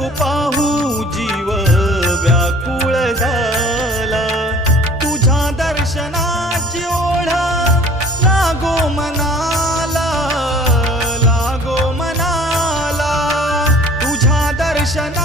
झलक पाहू जीव व्याकुळ झाला, तुझ्या दर्शनाची ओढ लागो मनाला, लागो मनाला, तुझ्या दर्शना